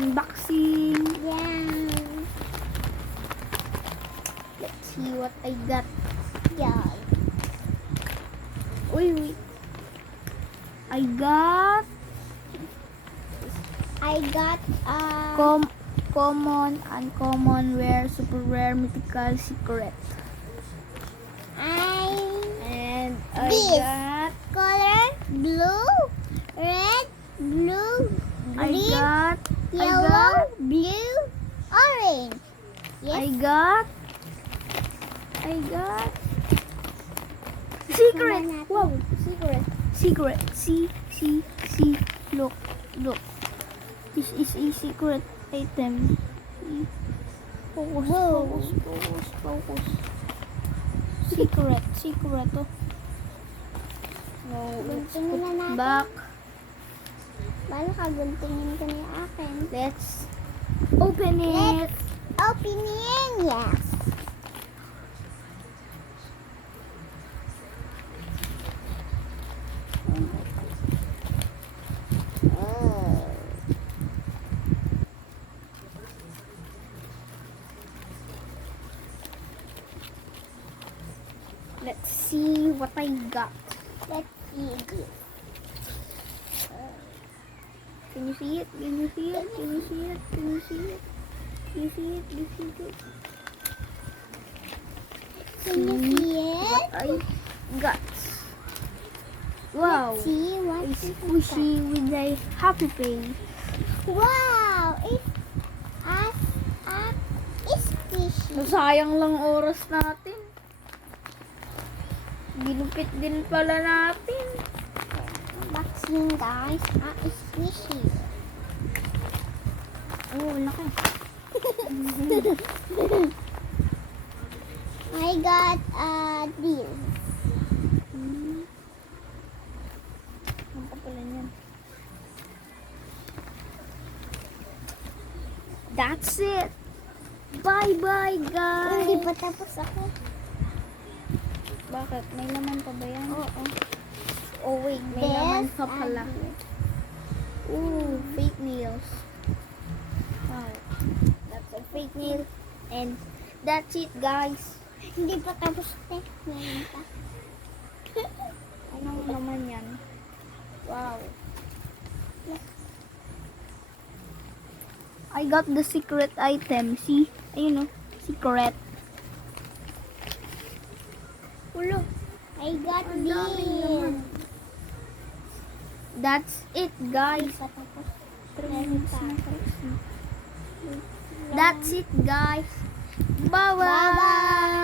Unboxing. Yeah. Let's see what I got. Yeah. Uy. I got common, uncommon, rare, super rare, mythical, secret. And I This. got Color blue, red, blue, I green, got yellow, blue, orange. I Yes. got secret. Naman natin. Wow, secret. See. Look. This is a secret item. See? Focus. Secret. Oh. No, let's Guntingin put na natin. back. Bala ka, guntingin ko na yung akin. Let's open it. Let's open it. Yes. Oh. Let's see what I got. Let's see this. Can you see it? Can you see it? Can you see What it? I got. Wow. Let's see what It's is squishy with a happy face. Wow! It's squishy. Nasayang lang oras natin. Ginupit din pala natin. Unboxing, guys. Squishy. Oh, laki. I got this. Ano pa pala niyan? That's it. Bye-bye, guys. Hindi pa tapos ako. Bakit? May laman pa ba yan? Oo. Oh, wait. May laman This pa pala. and this. Ooh, fake nails. Wow. That's a fake nail. And that's it, guys. Hindi pa tapos, te. Meron pa. Anong naman yan? Wow. I got the secret item. See? Ayun, oh. Secret. Ulo. I got Ang daming laman. this. That's it, guys. Hindi pa tapos. Meron pa. That's it, guys. Bye-bye. Bye-bye.